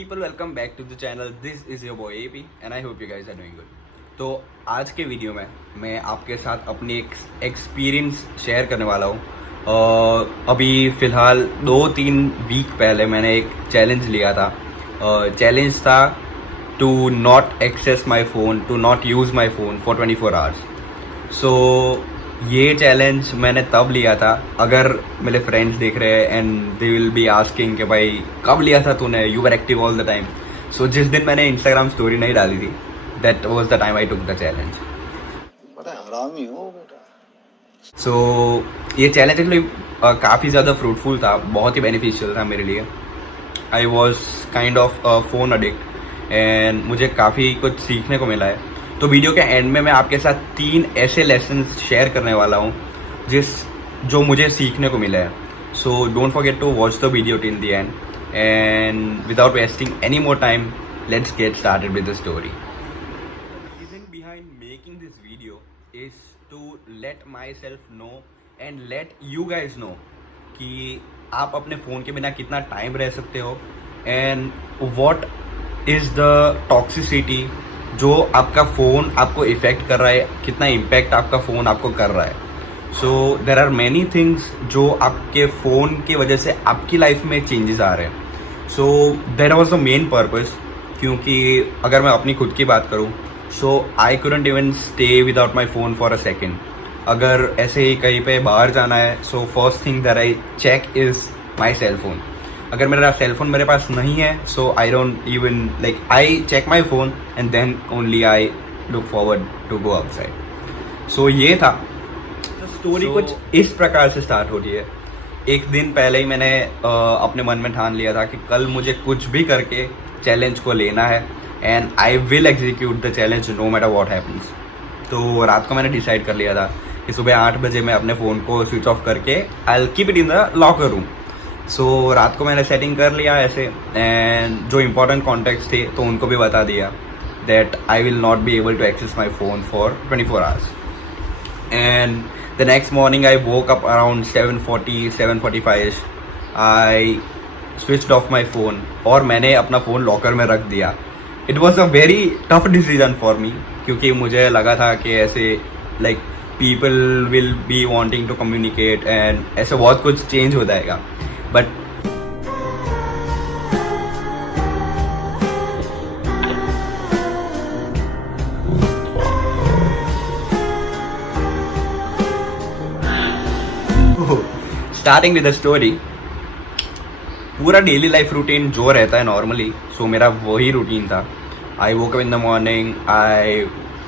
people, welcome back to the channel. This is your boy AP and I hope you guys are doing good. तो आज के video में मैं आपके साथ अपनी एक एक्सपीरियंस शेयर करने वाला हूँ। अभी फ़िलहाल 2-3 वीक पहले मैंने एक चैलेंज लिया था। चैलेंज था to not access my phone, to not use my phone for 24 hours. So ये चैलेंज मैंने तब लिया था, अगर मेरे फ्रेंड्स देख रहे हैं and they will be asking कि भाई कब लिया था तूने, you were active all the time. So जिस दिन मैंने इंस्टाग्राम स्टोरी नहीं डाली थी, that was the time I took the challenge. बड़ा हरामी हो बेटा। सो ये चैलेंज एक्चुअली काफ़ी ज़्यादा फ्रूटफुल था, बहुत ही बेनिफिशियल था मेरे लिए। I was kind of phone addict and मुझे काफ़ी कुछ सीखने को मिला है। तो वीडियो के एंड में मैं आपके साथ 3 ऐसे लेसन्स शेयर करने वाला हूँ जो मुझे सीखने को मिला है। So don't forget to watch the video till the end and without wasting any more time, let's get started with the story. The reason behind making this video is to let myself know and let you guys know कि आप अपने phone के बिना कितना time रह सकते हो and what is the toxicity जो आपका फ़ोन आपको इफ़ेक्ट कर रहा है, कितना इम्पैक्ट आपका फ़ोन आपको कर रहा है। सो देर आर मैनी थिंग्स जो आपके फ़ोन की वजह से आपकी लाइफ में चेंजेस आ रहे हैं। So that was the main purpose, क्योंकि अगर मैं अपनी खुद की बात करूँ, so I couldn't even stay without my phone for a second. अगर ऐसे ही कहीं पे बाहर जाना है, so first thing that I check is my cell phone. अगर मेरा सेल फोन मेरे पास नहीं है, so I don't even like I check my phone and then only I look forward to go outside. So ये था story. कुछ इस प्रकार से स्टार्ट होती है। एक दिन पहले ही मैंने अपने मन में ठान लिया था कि कल मुझे कुछ भी करके चैलेंज को लेना है and I will execute the challenge no matter what happens. तो रात को मैंने डिसाइड कर लिया था कि सुबह 8 बजे मैं अपने फ़ोन को स्विच ऑफ करके I will keep it in the locker room. So रात को मैंने सेटिंग कर लिया ऐसे, एंड जो इम्पोर्टेंट कॉन्टैक्ट्स थे तो उनको भी बता दिया that I will not be able to access my phone for 24 hours. And the next morning I woke up around 7:45 I switched off my phone और मैंने अपना फ़ोन लॉकर में रख दिया। It was a very tough decision for me, क्योंकि मुझे लगा था कि ऐसे like people will be wanting to communicate and ऐसे बहुत कुछ चेंज हो जाएगा। But starting with the story, पूरा डेली लाइफ रूटीन जो रहता है नॉर्मली, सो मेरा वही रूटीन था। I woke up in the morning, I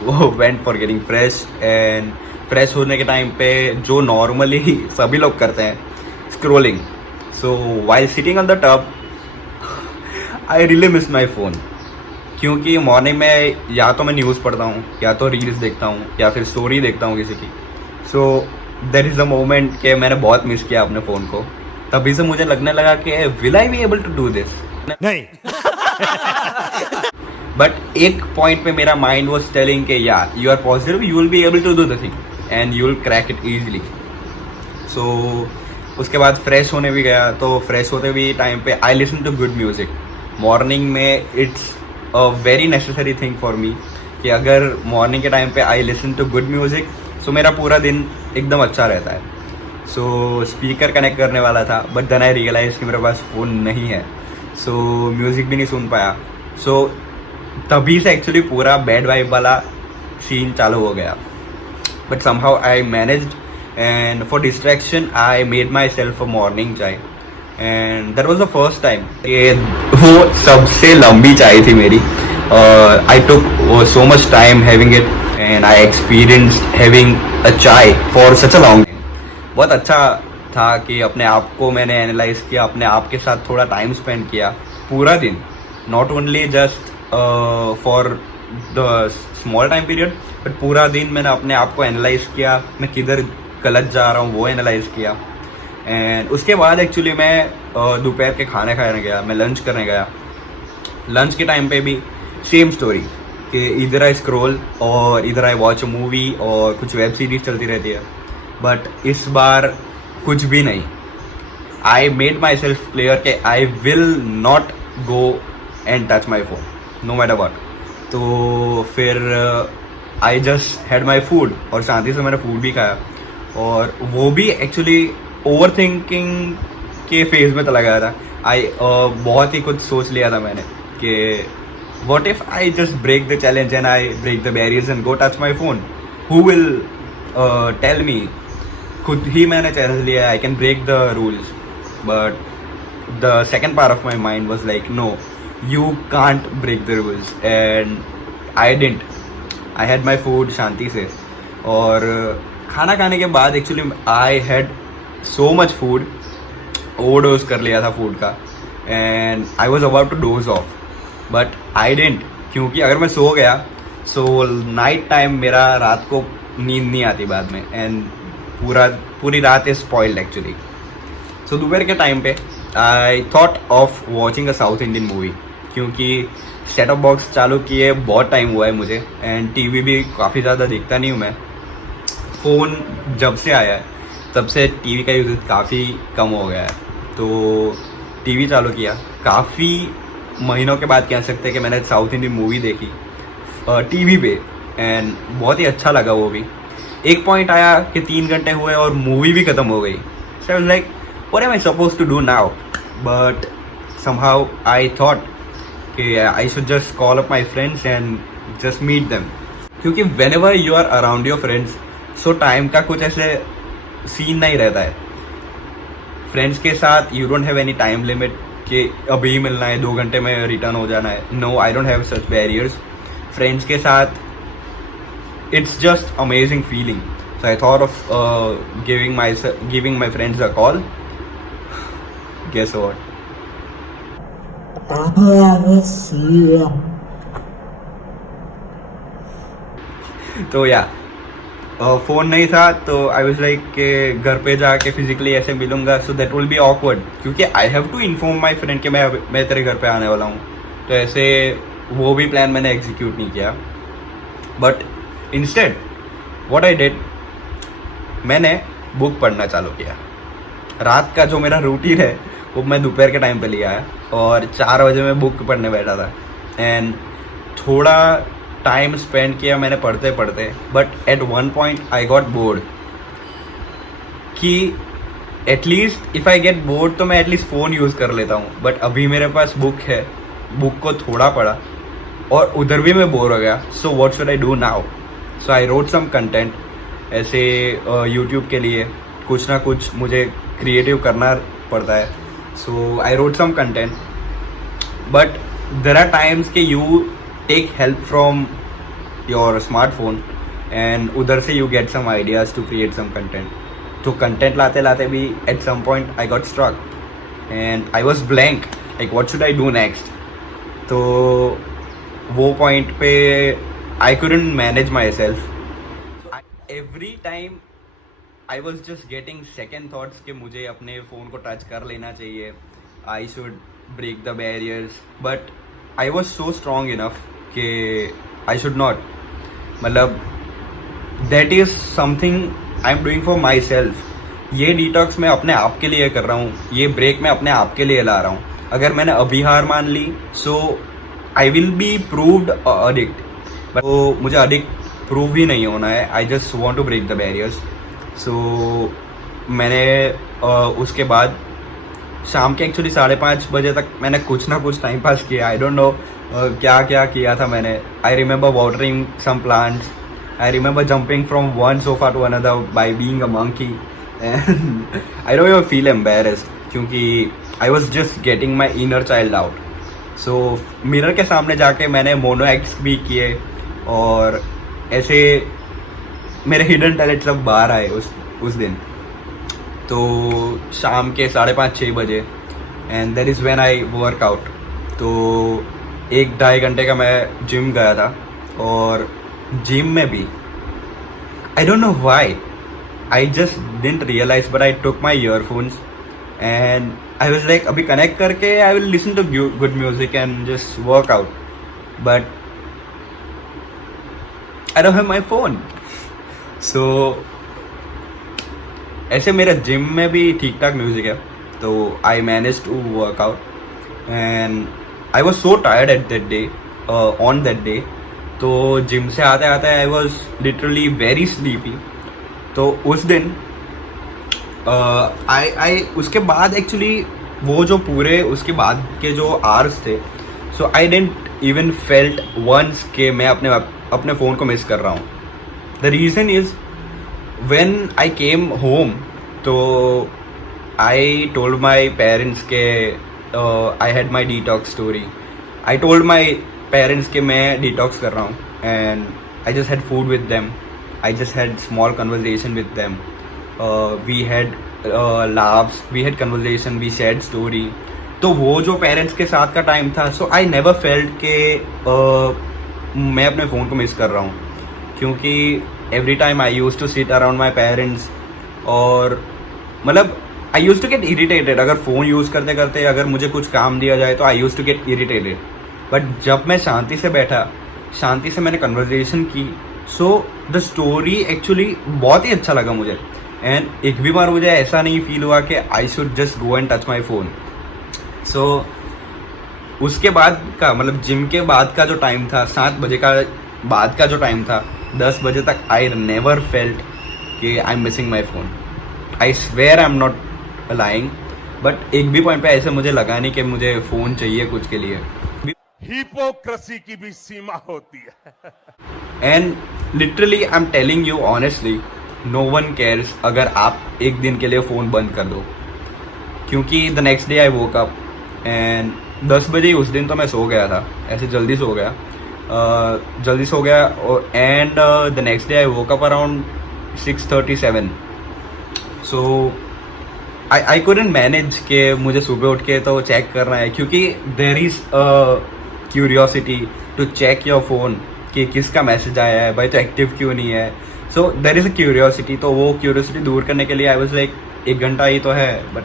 went for getting fresh and fresh होने के टाइम पे जो नॉर्मली सभी लोग करते हैं, scrolling. So while sitting on the tub I really miss my phone, क्योंकि मॉर्निंग में या तो मैं न्यूज़ पढ़ता हूँ, या तो रील्स देखता हूँ, या फिर स्टोरी देखता हूँ किसी की। सो दैट इज़ द मोमेंट कि मैंने बहुत मिस किया अपने फ़ोन को। तभी से मुझे लगने लगा कि will I be able to do this. नहीं। बट एक पॉइंट पे मेरा माइंड वॉज टेलिंग के या you are positive, you will be able to do the thing and you will crack it easily. So उसके बाद फ्रेश होने भी गया, तो फ्रेश होते भी टाइम पे I listen to good music. Morning में it's a very necessary thing for me कि अगर मॉर्निंग के टाइम पे I listen to good music, so मेरा पूरा दिन एकदम अच्छा रहता है। सो स्पीकर कनेक्ट करने वाला था, बट देन आई रियलाइज कि मेरे पास फ़ोन नहीं है, सो म्यूज़िक भी नहीं सुन पाया। सो तभी से एक्चुअली पूरा बैड वाइब वाला सीन चालू हो गया। But somehow I managed and for distraction I made myself a morning chai and that was the first time वो सबसे लंबी चाय थी मेरी। I took so much time having it and I experienced having a chai for such a long time। बहुत अच्छा था कि अपने आप को मैंने एनालाइज किया, अपने आप के साथ थोड़ा टाइम स्पेंड किया पूरा दिन, not only just for the small time period, but पूरा दिन मैंने अपने आप को एनालाइज किया, मैं किधर गलत जा रहा हूँ वो एनालाइज किया। एंड उसके बाद एक्चुअली मैं दोपहर के खाने खाने गया, मैं लंच करने गया। लंच के टाइम पे भी सेम स्टोरी कि इधर आई स्क्रॉल और इधर आई वॉच अ मूवी और कुछ वेब सीरीज चलती रहती है, बट इस बार कुछ भी नहीं। I made myself clear कि I will not go and touch my phone no matter what. तो फिर I just had my food और शांति से मैंने फूड भी खाया, और वो भी एक्चुअली ओवर थिंकिंग के फेज में चला गया था। बहुत ही कुछ सोच लिया था मैंने कि what if I just break the challenge and I break the barriers and go touch my phone? Who will tell me? खुद ही मैंने चैलेंज लिया, I can break the rules. But the second part of my mind was like, no, you can't break the rules. And I didn't. I had my food शांति से, और खाना खाने के बाद actually I had so much food, overdose कर लिया था food का, and I was about to doze off but I didn't, क्योंकि अगर मैं सो गया सो नाइट टाइम मेरा रात को नींद नहीं आती बाद में, एंड पूरी रात इज स्पॉइल्ड एक्चुअली। सो दोपहर के टाइम पे आई thought of watching a south Indian movie, क्योंकि सेट ऑफ बॉक्स चालू किए बहुत टाइम हुआ है मुझे, एंड टीवी भी काफ़ी ज़्यादा देखता नहीं हूँ मैं। फ़ोन जब से आया है तब से टीवी का यूज काफ़ी कम हो गया है, तो टीवी चालू किया। काफ़ी महीनों के बाद कह सकते हैं कि मैंने साउथ इंडियन मूवी देखी टीवी पे, एंड बहुत ही अच्छा लगा वो भी। एक पॉइंट आया कि 3 घंटे हुए और मूवी भी ख़त्म हो गई। So I was like what am I supposed to do now, but somehow I thought कि I should just call up my friends and just meet them, क्योंकि whenever you are around your friends so time का कुछ ऐसे scene नहीं रहता है। Friends के साथ you don't have any time limit कि अभी मिलना है 2 घंटे में रिटर्न हो जाना है। No, I don't have such barriers. Friends के साथ it's just amazing feeling. So I thought of giving my friends a call. Guess what? तो या फ़ोन नहीं था, तो आई वाज लाइक कि घर पे जाके फिजिकली ऐसे मिलूंगा, so that will be awkward, क्योंकि I have to inform my friend कि मैं तेरे घर पे आने वाला हूँ। तो ऐसे वो भी प्लान मैंने एग्जीक्यूट नहीं किया, but instead what I did, मैंने बुक पढ़ना चालू किया। रात का जो मेरा रूटीन है वो मैं दोपहर के टाइम पे लिया है, और 4 बजे मैं बुक पढ़ने बैठा था, एंड थोड़ा टाइम स्पेंड किया मैंने पढ़ते पढ़ते, but at one point I got bored कि at least if I get bored तो मैं एटलीस्ट फ़ोन यूज़ कर लेता हूँ। बट अभी मेरे पास बुक है, बुक को थोड़ा पढ़ा और उधर भी मैं बोर हो गया। So what should I do now? So I wrote some content, ऐसे यूट्यूब के लिए कुछ ना कुछ मुझे क्रिएटिव करना पड़ता है। So I wrote some content, but there are times कि you take help from your smartphone, and उधर से you get some ideas to create some content. तो कंटेंट लाते लाते भी at some point I got struck and I was blank, like what should I do next. तो वो point पे I couldn't manage myself. Every time I was just getting second thoughts कि मुझे अपने phone को touch कर लेना चाहिए, I should break the barriers, but I was so strong enough कि आई शुड नॉट, मतलब that is something I am doing for myself. ये डिटॉक्स मैं अपने आप के लिए कर रहा हूँ, ये ब्रेक मैं अपने आप के लिए ला रहा हूँ। अगर मैंने अभी हार मान ली so I will be proved addict, but तो मुझे अडिक्ट प्रूव ही नहीं होना है। I just want to break the barriers. सो मैंने उसके बाद शाम के एक्चुअली 5:30 बजे तक मैंने कुछ ना कुछ टाइम पास किया। आई डोंट नो क्या क्या किया था मैंने। I remember watering some plants, I remember jumping from one sofa to another by being a monkey, and I don't even feel embarrassed क्योंकि I was just getting my inner child out. So mirror के सामने जाके मैंने mono acts भी किए, और ऐसे मेरे हिडन टैलेंट सब बाहर आए उस दिन। तो शाम के 5:30-6 बजे, and that is when I work out. तो 1-2.5 घंटे का मैं जिम गया था, और जिम में भी I don't know why I just didn't realise, but I took my earphones and I was like अभी कनेक्ट करके I will listen to good music and just work out, but I don't have my phone. So ऐसे मेरे gym में भी ठीक ठाक music है, तो I manage to work out, and I was so tired at that day, on that day. तो gym से आते आते I was literally very sleepy. तो उस दिन आई उसके बाद एक्चुअली वो जो पूरे उसके बाद के जो आवर्स थे, so I didn't even felt once के मैं अपने फ़ोन को मिस कर रहा हूँ. The reason is when I came home, तो आई टोल्ड माई पेरेंट्स के I had my detox story. I told my parents के मैं डिटॉक्स कर रहा हूँ, and I just had food with them. I just had small conversation with them. We had laughs, we had conversation, we shared story. तो वो जो parents के साथ का टाइम था, सो आई नेवर फेल्ट के मैं अपने फ़ोन को मिस कर रहा हूँ, क्योंकि every time I use to sit around my parents, और मतलब I use to get irritated. अगर फ़ोन यूज़ करते करते अगर मुझे कुछ काम दिया जाए तो I use to get irritated. But जब मैं शांति से बैठा, शांति से मैंने कन्वर्जेशन की, सो द स्टोरी एक्चुअली बहुत ही अच्छा लगा मुझे. एंड एक भी बार मुझे ऐसा नहीं फील हुआ कि I should just go and touch my phone. So उसके बाद का मतलब जिम के बाद का जो टाइम था, 7 बजे का बाद का जो टाइम था, 10 बजे तक आई नेवर फेल्ट कि I am missing my phone. I swear I am not lying. But एक भी पॉइंट पे ऐसे मुझे लगा नहीं कि मुझे फ़ोन चाहिए कुछ के लिए. हिपोक्रेसी की भी सीमा होती है. And literally I am telling you honestly, no one cares अगर आप एक दिन के लिए फ़ोन बंद कर दो, क्योंकि the next day I woke up and 10 बजे उस दिन तो मैं सो गया था, ऐसे जल्दी सो गया. And the next day I woke up around 6:37. So I couldn't manage के मुझे सुबह उठ के तो चेक करना है, क्योंकि there is curiosity to check your phone कि किसका मैसेज आया है, भाई तो एक्टिव क्यों नहीं है. सो देर इज़ अ क्यूरियोसिटी. तो वो क्यूरियोसिटी दूर करने के लिए आई वॉज लाइक 1 घंटा ही तो है, बट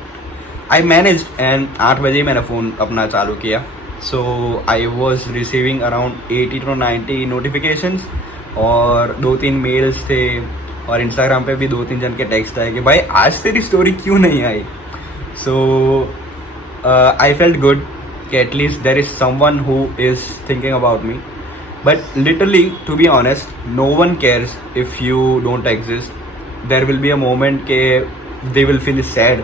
आई मैनेज. एंड 8 बजे ही मैंने फ़ोन अपना चालू किया. So I was receiving around 80 to 90 notifications, और 2-3 मेल्स थे, और इंस्टाग्राम पे भी 2-3 जन के टेक्स्ट आए कि भाई आज तेरी स्टोरी क्यों नहीं आई. सो आई फेल्ट गुड कि at least there is someone who is thinking about me. But literally, to be honest, no one cares if you don't exist. There will be a moment के they will feel sad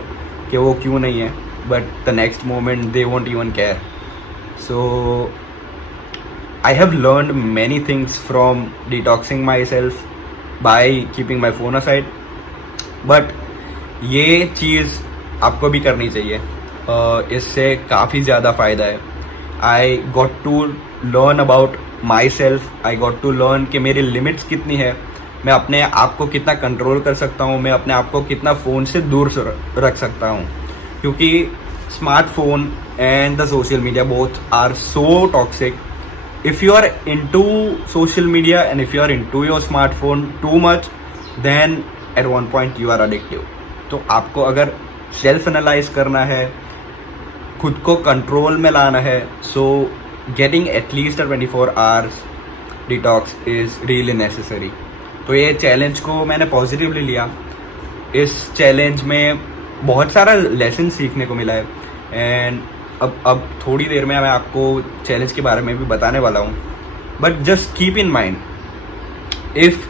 कि वो क्यों नहीं है, but the next moment they won't even care. So I have learned many things from detoxing myself by keeping my phone aside. But ये चीज़ आपको भी करनी चाहिए. इससे काफ़ी ज़्यादा फ़ायदा है. I got to learn about myself. I got to learn कि मेरी लिमिट्स कितनी है, मैं अपने आप को कितना कंट्रोल कर सकता हूँ, मैं अपने आप को कितना फ़ोन से दूर रख सकता हूँ. क्योंकि smartphone and the social media both are so toxic. If you are into social media and if you are into your smartphone too much, then at one point you are addictive. तो आपको अगर self analyse करना है, खुद को control में लाना है, सो getting at least a 24 hours detox is really necessary. तो ये चैलेंज को मैंने पॉजिटिवली लिया. इस चैलेंज में बहुत सारा लेसन सीखने को मिला है. एंड अब थोड़ी देर में मैं आपको चैलेंज के बारे में भी बताने वाला हूँ. But just keep in mind, if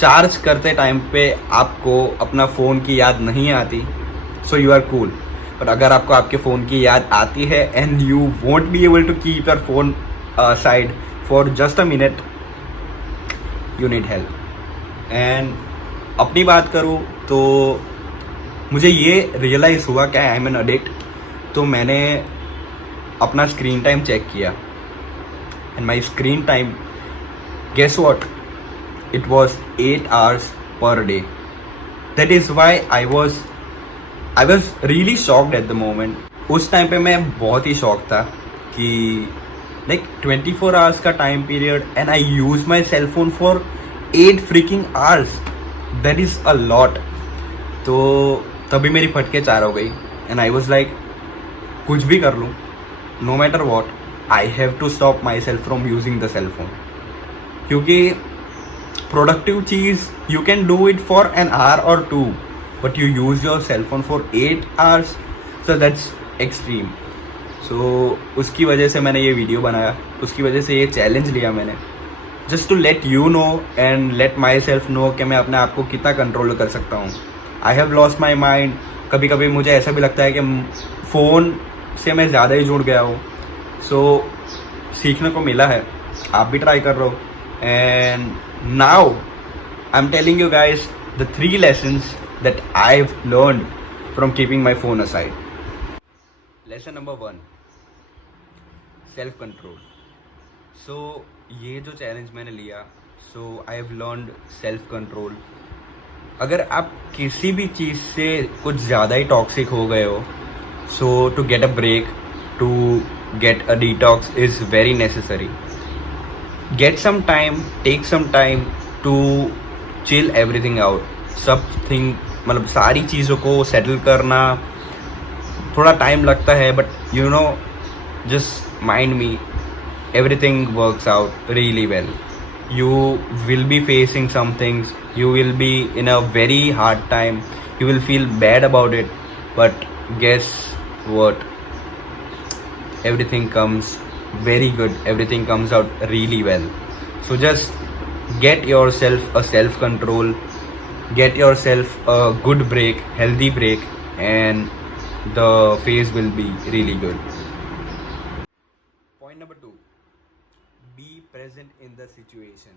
charge करते टाइम पे आपको अपना फ़ोन की याद नहीं आती, सो यू आर कूल. पर अगर आपको आपके फ़ोन की याद आती है and you won't be able to keep your phone side for just a minute, you need help. And अपनी बात करूँ तो मुझे ये रियलाइज़ हुआ कि आई एम एन एडिक्ट. तो मैंने अपना स्क्रीन टाइम चेक किया, and my screen time, guess what, it was 8 hours per day. That is why I was really shocked at the moment. उस टाइम पे मैं बहुत ही शॉक था कि लाइक 24 hours का time period, and I use my cell phone for 8 freaking hours. That is a lot. तो तभी मेरी फटके 4 हो गई, एंड आई वॉज लाइक कुछ भी कर लूँ, no matter what, I have to stop myself from using the cell phone. क्योंकि प्रोडक्टिव चीज़ you can do it for an hour or 2, but you use your cell phone for 8 hours, so that's extreme. उसकी वजह से मैंने ये video बनाया, उसकी वजह से ये चैलेंज लिया मैंने, just to let you know and let myself know कि मैं अपने आप को कितना कंट्रोल कर सकता हूँ. I have lost my mind. कभी कभी मुझे ऐसा भी लगता है कि फ़ोन से मैं ज़्यादा ही जुड़ गया हूँ. सीखने को मिला है, आप भी ट्राई कर रहे हो. And now I am telling you guys the 3 lessons that I've learned from keeping my phone aside. Lesson number 1, self control. ये जो चैलेंज मैंने लिया, I have learned self control. अगर आप किसी भी चीज़ से कुछ ज़्यादा ही टॉक्सिक हो गए हो, to get a break, to get a detox is very necessary. Get some time, take some time to chill everything out. मतलब सारी चीज़ों को सेटल करना थोड़ा टाइम लगता है, but you know, just mind me, everything works out really well. You will be facing some things, you will be in a very hard time, you will feel bad about it, but guess what, everything comes very good, everything comes out really well. So just get yourself a self control, get yourself a good break, healthy break, and the phase will be really good. Point number 2, be present in the situation.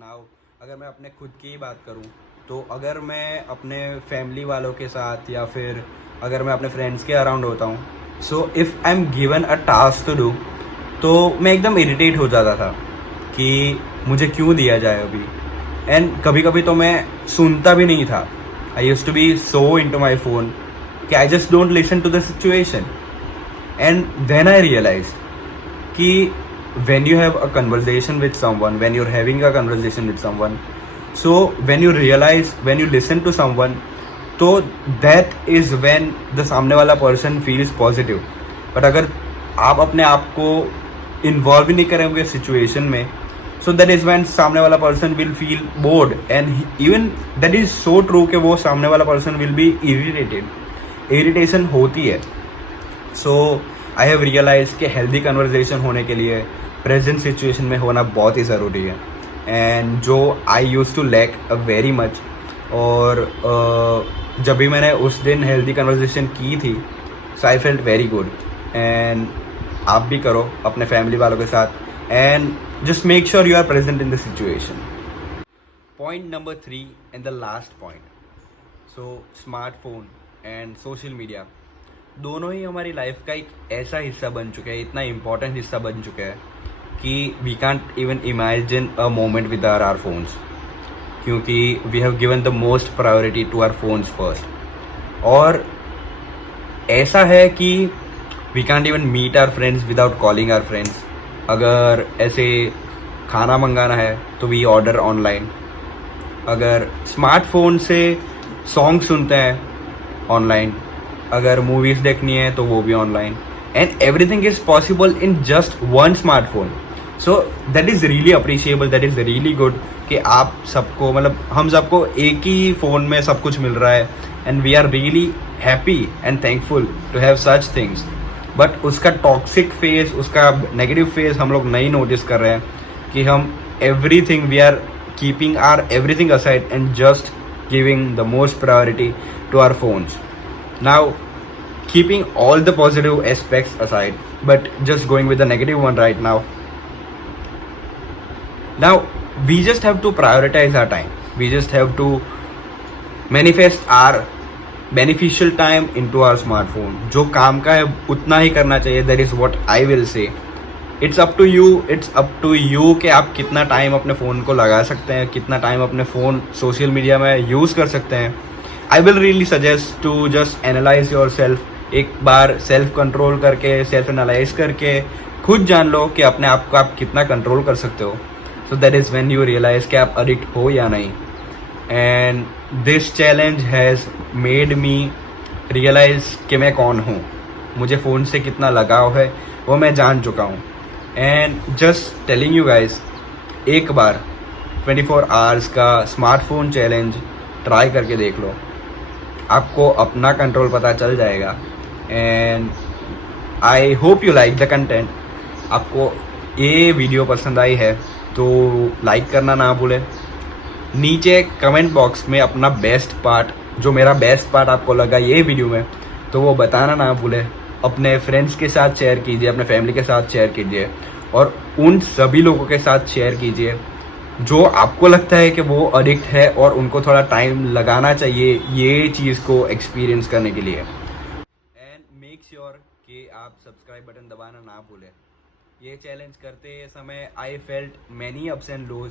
Now अगर मैं अपने खुद की ही बात करूं, तो अगर मैं अपने फैमिली वालों के साथ या फिर अगर मैं अपने फ्रेंड्स के अराउंड होता हूं, if I am given a task to do, तो मैं एकदम इरिटेट हो जाता था कि मुझे क्यों दिया जाए अभी. एंड कभी कभी तो मैं सुनता भी नहीं था. I used to be so into my phone कि I just don't listen to the situation. And then I realised कि when you have a conversation with someone, when you're having a conversation with someone, when you realize, when you listen to someone, तो that is when the सामने वाला person feels positive. but अगर आप अपने आप को involve नहीं करेंगे situation में, that is when सामने वाला person will feel bored, and even that is so true कि वो सामने वाला person will be irritated. irritation होती है. I have realized कि healthy conversation होने के लिए प्रेजेंट सिचुएशन में होना बहुत ही ज़रूरी है. एंड जो I use to lack very much. और जब भी मैंने उस दिन हेल्दी कन्वर्सेशन की थी, I felt very good. And आप भी करो अपने फैमिली वालों के साथ, and just make sure you are present in the situation. Point number 3 and the last point. Smartphone and social media दोनों ही हमारी लाइफ का एक ऐसा हिस्सा बन चुका है, इतना इम्पोर्टेंट हिस्सा बन चुका है कि we can't even imagine a moment with our phones, क्योंकि we have given the most priority to our phones first. और ऐसा है कि we can't even meet our friends without calling our friends. अगर ऐसे खाना मंगाना है तो वी ऑर्डर ऑनलाइन. अगर स्मार्टफोन से सॉन्ग सुनते हैं ऑनलाइन. अगर मूवीज़ देखनी है तो वो भी online. And everything is possible in just one smartphone. That is really appreciable, that is really good कि आप सबको, मतलब हम सबको एक ही फ़ोन में सब कुछ मिल रहा है. And we are really happy and thankful to have such things. But उसका टॉक्सिक फेज, उसका नेगेटिव फेज हम लोग नहीं नोटिस कर रहे हैं कि हम everything, we are keeping our everything aside and just giving the most priority to our phones. Now, keeping all the positive aspects aside, but just going with the negative one right now. Now, we just have to prioritize our time. We just have to manifest our beneficial time into our smartphone. जो काम का है उतना ही करना चाहिए. That is what I will say. It's up to you. It's up to you कि आप कितना टाइम अपने फ़ोन को लगा सकते हैं, कितना टाइम अपने फ़ोन सोशल मीडिया में यूज़ कर सकते हैं. I will really suggest to just analyze yourself. एक बार सेल्फ कंट्रोल करके, सेल्फ एनालाइज करके खुद जान लो कि अपने आप को आप कितना कंट्रोल कर सकते हो. So that is when you realise कि आप एडिक्ट हो या नहीं. And this challenge has made me realise कि मैं कौन हूँ, मुझे फ़ोन से कितना लगाव है वो मैं जान चुका हूँ. And just telling you guys, एक बार 24 आवर्स का स्मार्टफोन चैलेंज ट्राई करके देख लो, आपको अपना कंट्रोल पता चल जाएगा. And I hope you like the content. आपको ये वीडियो पसंद आई है तो लाइक करना ना भूलें. नीचे कमेंट बॉक्स में अपना बेस्ट पार्ट, जो मेरा बेस्ट पार्ट आपको लगा ये वीडियो में, तो वो बताना ना भूलें. अपने फ्रेंड्स के साथ शेयर कीजिए, अपने फैमिली के साथ शेयर कीजिए और उन सभी लोगों के साथ शेयर कीजिए जो आपको लगता है कि वो एडिक्ट है और उनको थोड़ा टाइम लगाना चाहिए ये चीज़ को एक्सपीरियंस करने के लिए. एंड मेक श्योर कि आप सब्सक्राइब बटन दबाना ना भूलें. ये चैलेंज करते समय I felt many ups and lows.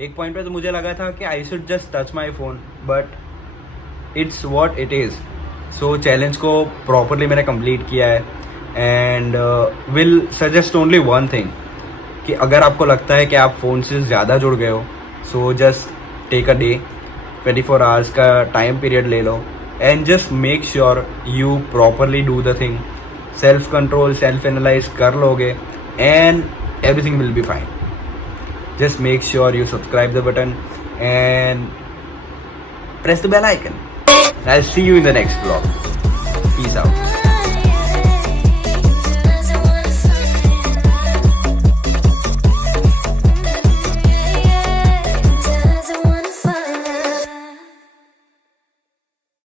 एक पॉइंट पे तो मुझे लगा था कि I should just touch my phone, but it's what it is. So challenge को प्रॉपरली मैंने कंप्लीट किया है and will suggest only one thing कि अगर आपको लगता है कि आप फ़ोन से ज़्यादा जुड़ गए हो, so just take a day, 24 hours का टाइम पीरियड ले लो and just make sure you properly do the thing. Self control, self analyse कर लोगे and everything will be fine. Just make sure you subscribe the button and press the bell icon. I'll see you in the next vlog. Peace out.